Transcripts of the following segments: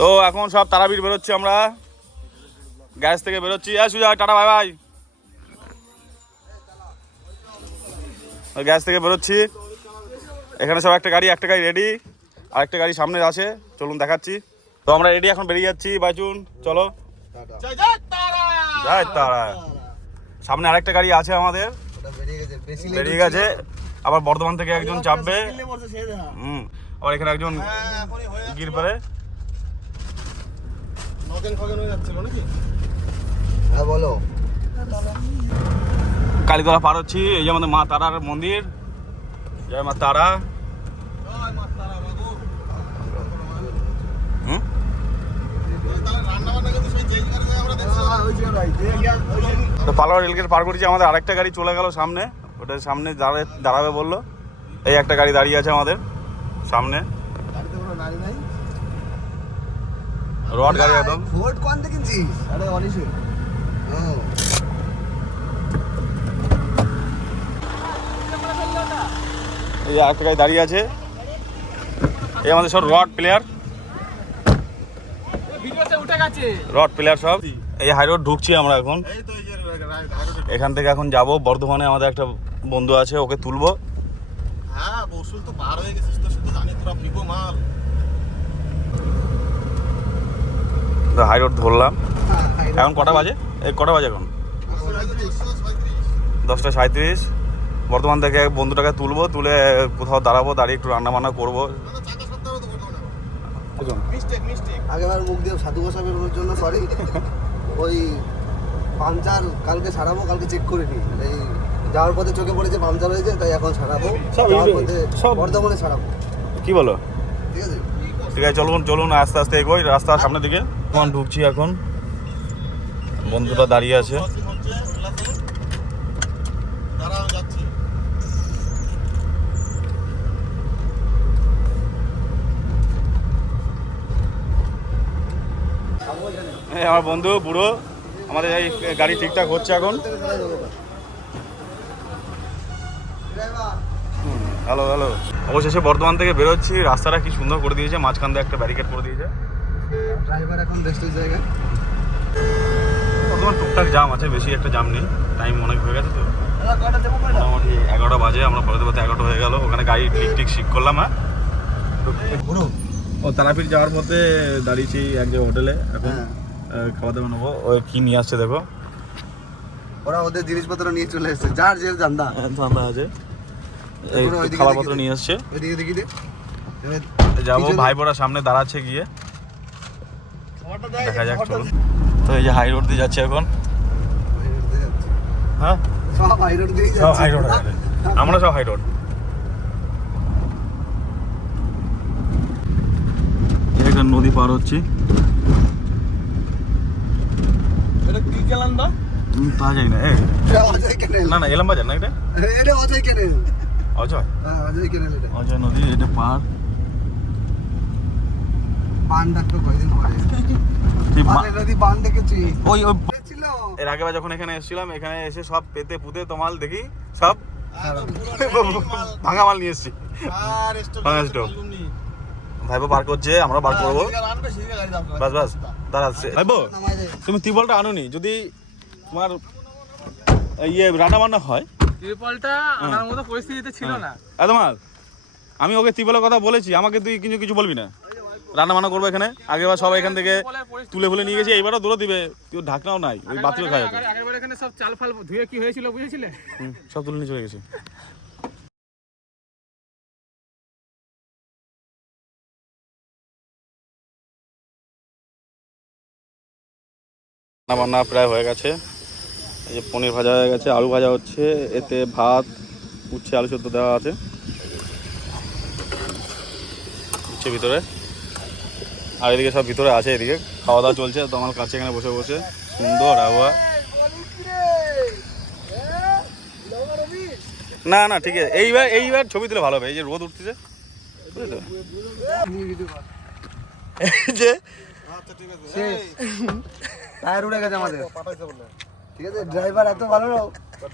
তো এখন সব তারাপীঠ বেরোচ্ছি আমরা, গ্যাস থেকে বেরোচ্ছি। সুজা টাটা বাই বাই। গ্যাস থেকে বেরোচ্ছি, এখানে সব একটা গাড়ি রেডি, আর একটা গাড়ি সামনে আছে, চলুন দেখাচ্ছি। তো আমরা রেডি, এখন বেরিয়ে যাচ্ছি। বাইচুন চলো। জয় তারা। সামনে আরেকটা গাড়ি আছে আমাদের, বেরিয়ে গেছে। আবার বর্ধমান থেকে একজন চাপবে, আবার এখানে একজন গির পারে। বলো, কালীতলা পার হচ্ছি। এই যে আমাদের মা তারার মন্দির। জয় মা তারা। তো পালোয়ার রেলগেট পার করেছি, আমাদের আরেকটা গাড়ি চলে গেল সামনে, ওটার সামনে দাঁড়াবে বললো। এই একটা গাড়ি দাঁড়িয়ে আছে আমাদের সামনে, রড গাড়ি একদম। এই আরেকটা গাড়ি দাঁড়িয়ে আছে, এই আমাদের সব রড প্লেয়ার সব। এই হাই রোড ঢুকছি আমরা এখন, এখান থেকে এখন যাব বর্ধমানে। আমাদের একটা বন্ধু আছে, ওকে তুলবো। হাই রোড ধরলাম। এখন কটা বাজে? কটা বাজে এখন? 10:37। বর্ধমান থেকে বন্ধুটাকে তুলবো, তুলে কোথাও দাঁড়াবো, দাঁড়িয়ে একটু রান্না বান্না করবো। আগেবার মুখ দিয়ে সাধু ভাষা বেরোনোর জন্য সরি। ওই পাংচার কালকে ছাড়াবো, কালকে চেক করে নি। এই যাওয়ার পথে চোখে পড়েছে পাংচার হয়েছে, তাই এখন ছাড়াবো। যাওয়ার পথে বর্ধমানে ছাড়াবো। কি বলো? ঠিক আছে, ঠিক আছে, চলুন আস্তে আস্তে এগোই রাস্তার সামনের দিকে। এখন ঢুকছি, এখন বন্ধুটা দাঁড়িয়ে আছে। আমার বন্ধু বুড়ো, আমাদের এই গাড়ি ঠিকঠাক হচ্ছে এখন। হ্যালো অবশেষে বর্ধমান থেকে বেরোচ্ছি। রাস্তাটা কি সুন্দর করে দিয়েছে, মাঝখান দিয়ে একটা ব্যারিকেড করে দিয়েছে। ড্রাইভার এখন রেস্টের জায়গায়। বর্ধমান টুকটাক জাম আছে, বেশি একটা জাম নেই। টাইম অনেক হয়ে গেছে তো, মোটামুটি 11টা বাজে। আমরা পরে 11টা হয়ে গেল। ওখানে গাড়ি ঠিক শিক করলাম। ও তারাপীঠ যাওয়ার পথে দাঁড়িয়েছি এক জায়গায় হোটেলে, এখন খাওয়া দাওয়া নেবো। ওই কি নিয়ে আসছে দেখো, ওরা ওদের জিনিসপত্র নিয়ে চলে এসেছে, যার যে ধান্দা আছে। খাবারপত্র নিয়ে আসছে। যাবো, ভাই বোরা সামনে দাঁড়াচ্ছে, গিয়ে দেখা যাক। চলুন। তো এই যে হাই রোড দিয়ে যাচ্ছে এখন। হ্যাঁ, সব হাই রোড দিয়ে সব হাই রোড, আমরা সব হাই রোড। একটা নদী পার হচ্ছি। তা যাই না, না এলাম বাজার না, এটা অজয় নদী, এটা পার। এর আগে যখন এখানে এসেছিলাম, এখানে এসে সব পেতে পুঁতে তোমাল দেখি, সব ভাঙা মাল নিয়ে এসছি। ভাইবো বার করছে, আমরা বার করবো। বাস দাঁড়াচ্ছে। ভাইবো, তুমি ত্রিপলটা আনোনি, যদি তোমার রান্না বান্না হয়। ত্রিপলটা আনার মতো পরিস্থিতিতে ছিল না। তোমার আমি ওকে ত্রিপলের কথা বলেছি, আমাকে তুই কিছু বলবি না। রান্না বান্না করবো এখানে, আগেবার সবাই এখান থেকে তুলে ফুলে নিয়ে গেছি, এইবারও দূরে দিবে। তুই ঢাকনাও নাই, ওই বাথরুমে খাওয়া যেত। আগেরবার এখানে সব চাল ফাল ধুয়ে কি হয়েছিল বুঝেছিলে? সব তুলে নিয়ে চলে গেছে। রান্না বান্না প্রায় হয়ে গেছে। এই যে পনির ভাজা হয়ে গেছে, আলু ভাজা হচ্ছে, এতে ভাত, উচ্ছে আলু সেদ্ধ দেওয়া আছে উচ্ছে ভিতরে। আর এদিকে সব ভিতরে আছে, এদিকে খাওয়া দাওয়া চলছে। তো আমার কাছে এখানে বসে বসে সুন্দর আবহাওয়া। না ঠিক আছে, এইবার ছবি তুলে ভালো হবে। এই যে রোদ উঠতেছে, বুঝলি তো? এই যে টায়ার উড়ে গেছে আমাদের, ঠিক আছে? ড্রাইভার এত ভালো না,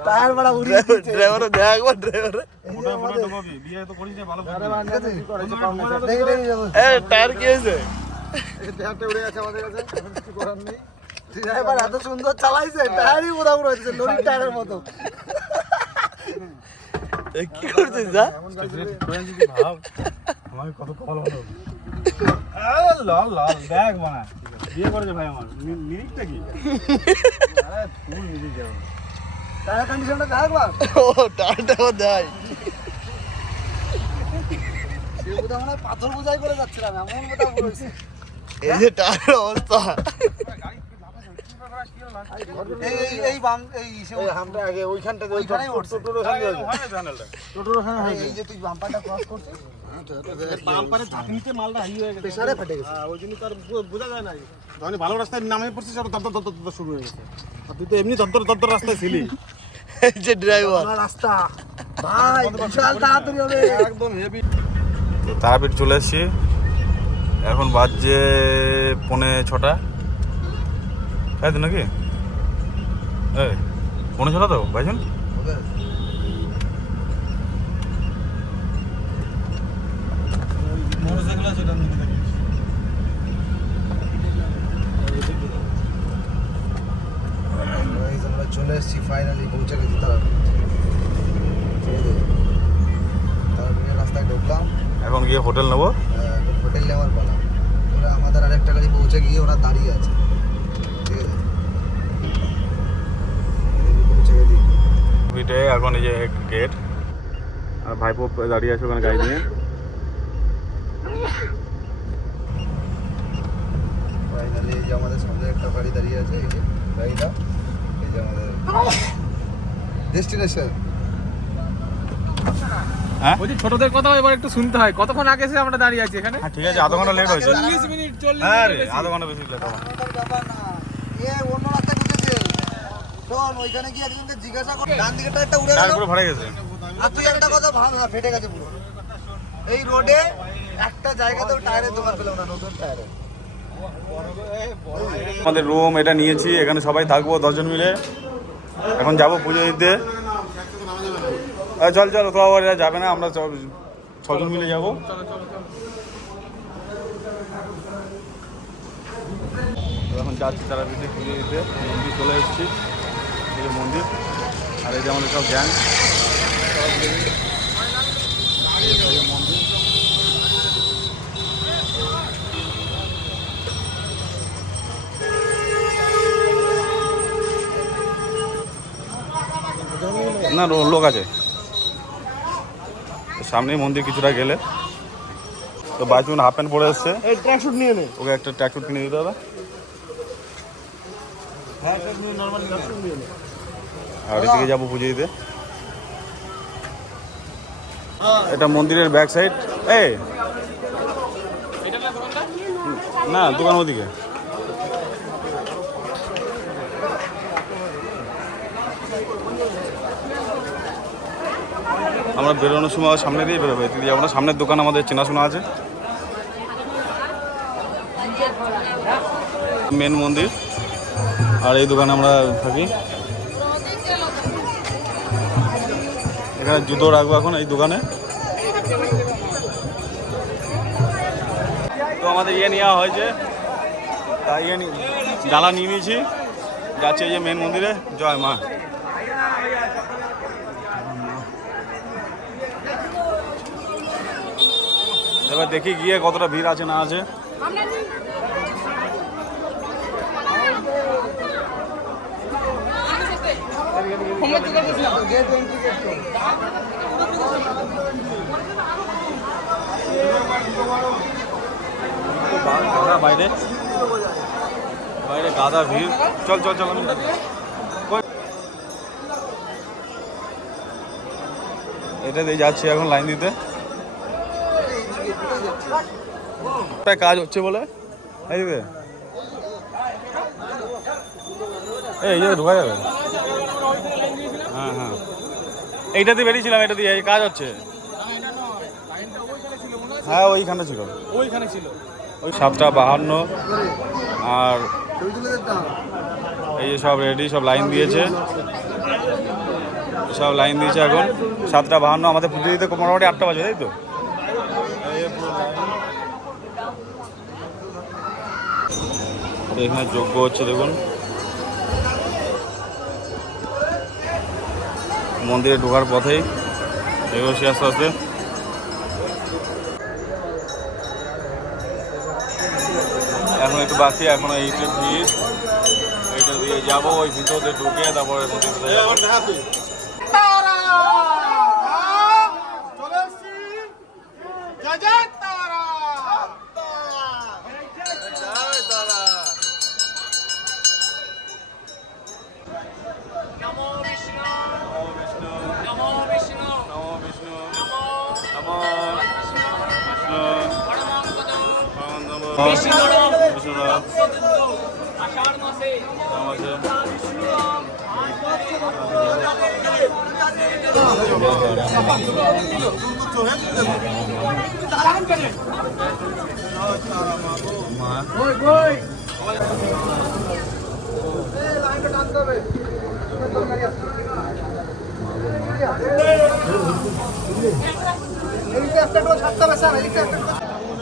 টায়ার বড় উড়িয়ে দিয়েছে। ড্রাইভার দেখ একবার, ড্রাইভার বিয়ে তো করিস না ভালো করে, ঠিক আছে? টায়ার কি হয়েছে? টায়ারটা উড়ে গেছে আমাদের কাছে, কিছু করার নেই। ড্রাইভার এত সুন্দর চালাইছে, টায়ারই মোটামুটি হয়েছে লরির টায়ারের মতো। কি করছিস যা? ভাব আমাকে কত কপাল ভালো। লাল লাল ব্যাগ বানা বিয়ে করেছে ভাই আমার। লিরিকটা কি? আরে ফুল লিরিক যাও। টায়ার কন্ডিশনটা দেখবা? ও টায়ারটাও দেয়। সে বোধহয় মনে হয় পাথর বোঝাই করে যাচ্ছিলাম, এমন কথা বলেছে। এই যে টায়ার অবস্থা। এই বাম এই আমরা আগে ওইখানটাতে ওইখানেই উঠছে। টোটোর ওখানে হয়েছে। টোটোর ওখানে হয়েছে। এই যে তুই বাম্পারটা ক্রস করছিস, বাম্পারে ঝাঁকুনিতে মালটা হাই হয়ে গেছে, প্রেসারে ফেটে গেছে। ওই জন্য তার বোঝা যায় না। যখন ভালো রাস্তায় নামে পড়ছিস আর দর দর দর শুরু হয়ে গেছে। আর তুই তো এমনি দর রাস্তায় ছিলি। এই যে ড্রাইভার রাস্তা ভাই বিশাল তাড়াতাড়ি হবে, একদম হেভি। তারাপীঠ চলে এসেছি, এখন বাজছে 5:45, তাই তো নাকি? এই 5:45 তো ভাইজন। মোটরসাইকেল আছে ডান দিকে দেখি। আমরা চলে এসেছি, ফাইনালি পৌঁছে গেছি তারাপীঠ। তারাপীঠের রাস্তায় ঢুকলাম, এখন গিয়ে হোটেল নেবো। হোটেল নেওয়ার পালা। ওরা আমাদের আরেকটা গাড়ি পৌঁছে গিয়ে ওরা দাঁড়িয়ে আছে, ঠিক আছে? পৌঁছে গেছি পিঠে এখন এই যে গেট, আর ভাইপো দাঁড়িয়ে আছে ওখানে গাড়ি নিয়ে। ফাইনালি এই যে আমাদের সামনে একটা গাড়ি দাঁড়িয়ে আছে, এই যে গাড়িটা, এই যে আমাদের ডেস্টিনেশন। হ্যাঁ বলছি ছোটদের কথা এবার একটু শুনতে হয়। কতক্ষণ আগে এসে আমরা দাঁড়িয়ে আছি এখানে? হ্যাঁ ঠিক আছে, আধা ঘন্টা লেট হয়েছে। 40 মিনিট 40 হ্যাঁ রে, মিনিট বেশি। আধা ঘন্টা বেশি লেট হবে। ব্যাপার না, এ অন্য রাস্তায় ঢুকেছে। শোন, ওইখানে গিয়ে একজনকে জিজ্ঞাসা কর, ডান দিকেটা একটা উড়ে টায়ার গেল। পুরো ভরে গেছে। আর তুই একটা কথা ভাব না, ফেটে গেছে পুরো। এই রোডে একটা জায়গাতেও টায়ারের দোকান পেলাম না, নতুন টায়ারের। আমাদের রুম এটা নিয়েছি, এখানে সবাই থাকবো 10 জন মিলে। এখন যাবো পুজো দিতে। চল চল, তো আবার এরা যাবে না, আমরা 6 জন মিলে যাবো। এখন যাচ্ছি তারাপীঠে পুজো দিতে। মন্দির চলে এসেছি, এই যে মন্দির, আর এই যে আমাদের সব গ্যাং মন্দির। না লোক আছে সামনেই মন্দির, কিছুটা গেলে তো। বাইচুন হাফ প্যান্ট পরে এসছে, এই ট্র্যাকশুট নিয়ে নে। ওকে একটা ট্র্যাকশুট কিনে দিতে হবে। হ্যাঁ এটা নিয়ে নরমাল ট্র্যাকশুট নিয়ে নে। আর এদিকে যাবো পুজো দিতে। এটা মন্দিরের ব্যাক সাইড। এই না, দোকান ওদিকে। আমরা বেরোনোর সময় সামনে দিয়ে বেরোবো, এদিকে যাবো না। সামনের দোকান আমাদের চেনাশোনা আছে। মেন মন্দির, আর এই দোকানে আমরা থাকি। এখানে জুতো রাখবো এখন এই দোকানে। তো আমাদের ইয়ে নেওয়া হয়েছে, তাই ডালা নিয়ে নিয়েছি, যাচ্ছে এই যে মেন মন্দিরে। জয় মা। এবার দেখি গিয়ে কতটা ভিড় আছে না আছে। বাইরে বাইরে গাদা ভিড়। চল চল চল, আমি এটা দিয়ে যাচ্ছি এখন লাইন দিতে। কাজ হচ্ছে বলে এই যে ঢোকা যাবে। হ্যাঁ হ্যাঁ, এইটাতে বেরিয়েছিলাম, এটা দিয়ে এই কাজ হচ্ছে। হ্যাঁ ওইখানে ছিল, ওইখানে ছিল। ওই 7:52 আর এই যে সব রেডি, সব লাইন দিয়েছে, সব লাইন দিয়েছে। এখন 7:52, আমাদের পুজো দিতে মোটামুটি 8টা বাজে, তাই তো? তো এখানে যজ্ঞ হচ্ছে দেখুন, মন্দিরে ঢোকার পথেই এগোচ্ছি আস্তে আস্তে। এখন একটু বাকি, এখন এইটা ভিড়, এইটা দিয়ে যাবো, ওই ভিতরে ঢুকে তারপরে মন্দিরে যাবো।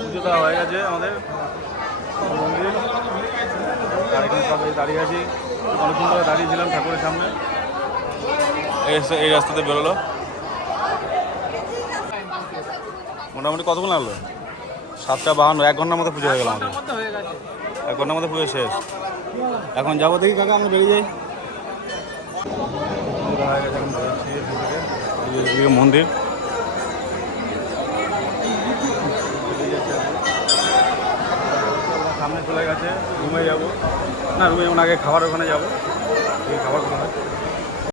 পুজো দেওয়া হয়ে গেছে আমাদের মন্দির, আর এখানে সবাই দাঁড়িয়ে আছি, অনেকক্ষণ ধরে দাঁড়িয়েছিলাম ঠাকুরের সামনে। এই রাস্তাতে বেরোলো, মোটামুটি কতক্ষণ লাগলো? 7:52, 1 ঘন্টার মধ্যে পুজো হয়ে গেল আমাদের। 1 ঘন্টার মধ্যে পুজো শেষ। এখন যাবো, দেখি কাকা আমরা বেরিয়ে যাই। মন্দির সামনে চলে গেছে, রুমে যাবো না, রুমে যেমন আগে খাবার ওখানে যাবো, খাবার